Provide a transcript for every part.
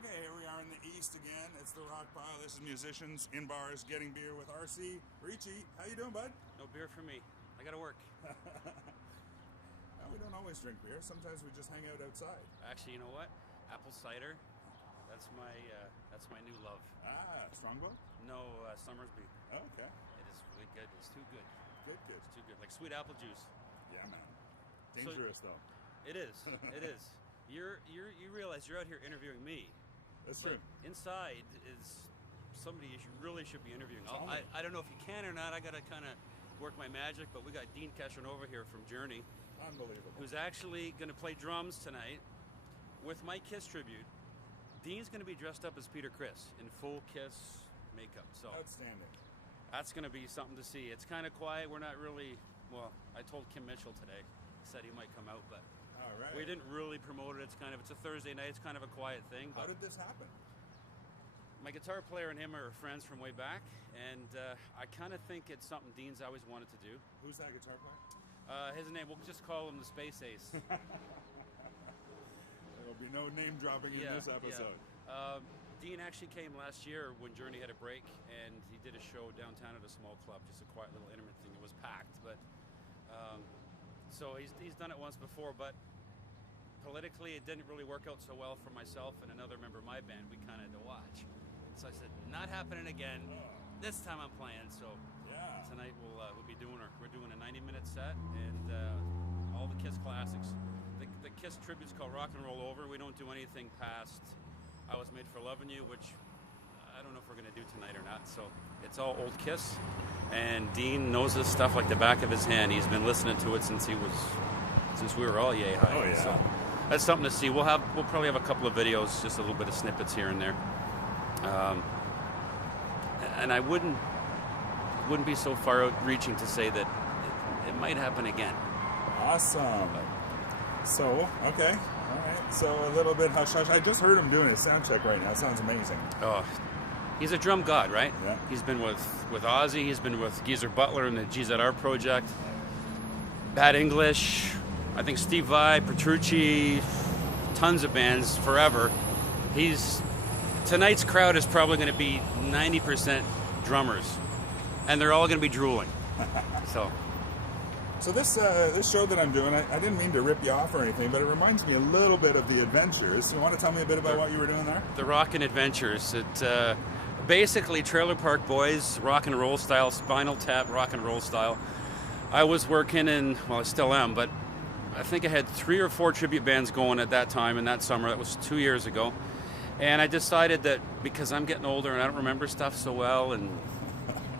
Okay, here we are in the east again. It's the Rockpile. This is musicians in bars getting beer with RC. Ricci, how you doing, bud? No beer for me. I gotta work. Well, we don't always drink beer. Sometimes we just hang out outside. Actually, you know what? Apple cider. That's my new love. Ah, Strongbow? No, Summersby. Oh, okay. It is really good. It's too good. Good. It's too good. Like sweet apple juice. Yeah, man. Dangerous though. It is. It is. You realize you're out here interviewing me. That's true. Inside is somebody you really should be interviewing. I don't know if you can or not. I gotta kind of work my magic, but we got Dean Kesherin over here from Journey. Unbelievable. Who's actually gonna play drums tonight with my Kiss tribute. Dean's gonna be dressed up as Peter Criss in full Kiss makeup. So outstanding. That's gonna be something to see. It's kind of quiet. We're not really. Well, I told Kim Mitchell today. Said he might come out, but we didn't really promote it. It's a Thursday night. It's kind of a quiet thing. How did this happen? My guitar player and him are friends from way back, and I kind of think it's something Dean's always wanted to do. Who's that guitar player? His name, we'll just call him the Space Ace. There'll be no name dropping in this episode. Yeah. Dean actually came last year when Journey had a break, and he did a show downtown at a small club, just a quiet little intimate thing. It was packed, but so he's done it once before, but politically it didn't really work out so well for myself and another member of my band. We kind of had to watch. So I said, not happening again. This time I'm playing. So tonight we'll be doing we're doing a 90-minute set and all the Kiss classics. The Kiss tribute's called Rock and Roll Over. We don't do anything past I Was Made for Loving You, which I don't know if we're gonna do tonight or not. So it's all old Kiss, and Dean knows this stuff like the back of his hand. He's been listening to it since we were all yay high. Oh yeah. So that's something to see. We'll probably have a couple of videos, just a little bit of snippets here and there. And I wouldn't be so far out reaching to say that it might happen again. Awesome. So, okay. All right. So a little bit hush hush. I just heard him doing a sound check right now. It sounds amazing. Oh, he's a drum god, right? Yeah. He's been with Ozzy. He's been with Geezer Butler and the GZR project. Bad English. I think Steve Vai, Petrucci, tons of bands forever. Tonight's crowd is probably going to be 90% drummers, and they're all going to be drooling. So this show that I'm doing, I didn't mean to rip you off or anything, but it reminds me a little bit of the Adventures. You want to tell me a bit about what you were doing there? The Rockin Adventures. It basically Trailer Park Boys, rock and roll style, Spinal Tap, rock and roll style. I was working in, well, I still am, but I think I had 3 or 4 tribute bands going at that time in that summer. That was 2 years ago. And I decided that because I'm getting older and I don't remember stuff so well, and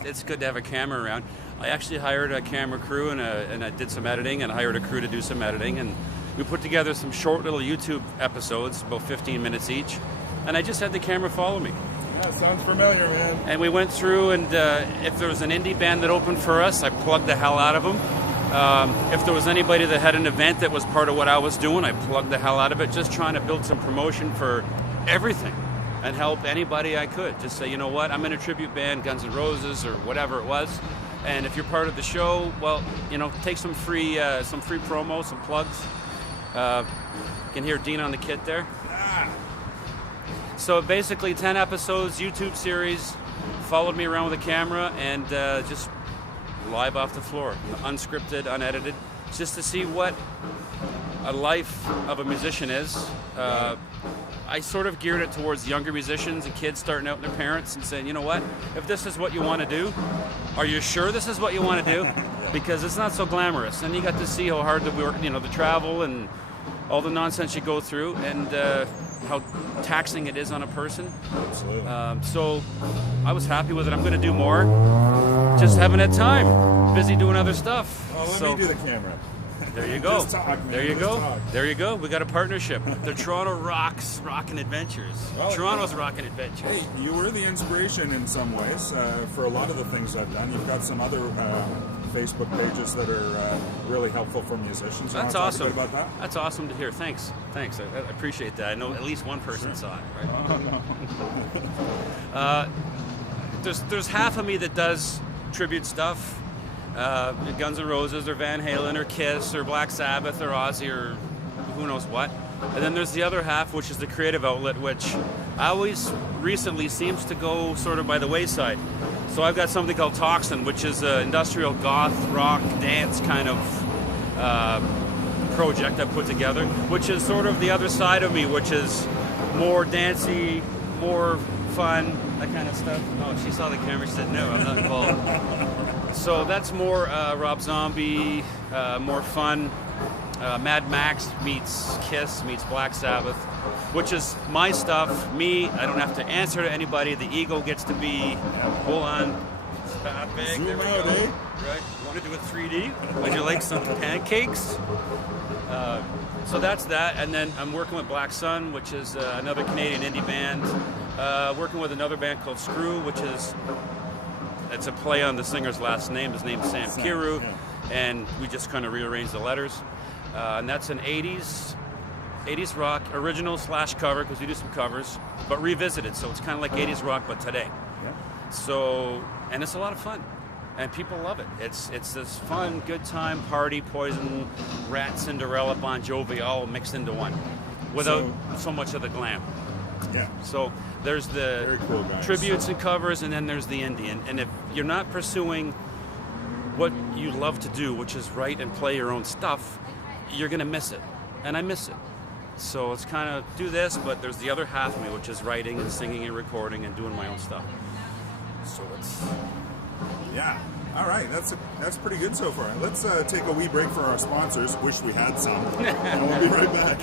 it's good to have a camera around, I actually hired a camera crew and I did some editing, and hired a crew to do some editing, and we put together some short little YouTube episodes, about 15 minutes each, and I just had the camera follow me. Yeah, sounds familiar, man. And we went through, and if there was an indie band that opened for us, I plugged the hell out of them. If there was anybody that had an event that was part of what I was doing, I plugged the hell out of it, just trying to build some promotion for everything and help anybody I could. Just say, you know what, I'm in a tribute band, Guns N' Roses or whatever it was, and if you're part of the show, well, you know, take some free promo, some plugs. You can hear Dean on the kit there. So basically 10 episodes, YouTube series, followed me around with a camera and just live off the floor, unscripted, unedited, just to see what a life of a musician is. I sort of geared it towards younger musicians and kids starting out with their parents and saying, you know what, if this is what you want to do, are you sure this is what you want to do? Because it's not so glamorous. And you got to see how hard the work, you know, the travel and all the nonsense you go through, and how taxing it is on a person. Absolutely. So I was happy with it. I'm going to do more. Just haven't had time. Busy doing other stuff. Well, let me do the camera. There you go. Just talk, man. There you Just go. talk. There you go. We got a partnership. The Toronto Rockin Adventures. Well, Toronto's Rockin Adventures. Hey, you were the inspiration in some ways for a lot of the things I've done. You've got some other Facebook pages that are really helpful for musicians. That's talk awesome. A bit about that? That's awesome to hear. Thanks. I appreciate that. I know at least one person saw it. Right? There's half of me that does tribute stuff. Guns N' Roses or Van Halen or Kiss or Black Sabbath or Ozzy or who knows what. And then there's the other half, which is the creative outlet, which always recently seems to go sort of by the wayside. So I've got something called Toxin, which is an industrial goth rock dance kind of project I put together, which is sort of the other side of me, which is more dancey, more fun, that kind of stuff. Oh, she saw the camera, she said, no, I'm not involved. So that's more Rob Zombie, more fun. Mad Max meets Kiss meets Black Sabbath, which is my stuff, me. I don't have to answer to anybody. The ego gets to be, hold on, it's that big. Zoom there we out, go. eh? Right, you want to do it 3D? Would you like some pancakes? So that's that, and then I'm working with Black Sun, which is another Canadian indie band. Working with another band called Screw, which is, it's a play on the singer's last name. His name's Sam Kiru, and we just kind of rearranged the letters. And that's an 80s rock, original / cover, because we do some covers, but revisited. So it's kind of like 80s rock, but today. Yeah. So, and it's a lot of fun, and people love it. It's this fun, good time party, Poison, Rat, Cinderella, Bon Jovi, all mixed into one, without so much of the glam. Yeah. So there's the Very cool, guys. tributes and covers, and then there's the indie. And if you're not pursuing what you love to do, which is write and play your own stuff, you're going to miss it. And I miss it. So it's kind of do this, but there's the other half of me, which is writing and singing and recording and doing my own stuff. So it's... Yeah. All right. That's pretty good so far. Let's take a wee break for our sponsors. Wish we had some. And we'll be right back.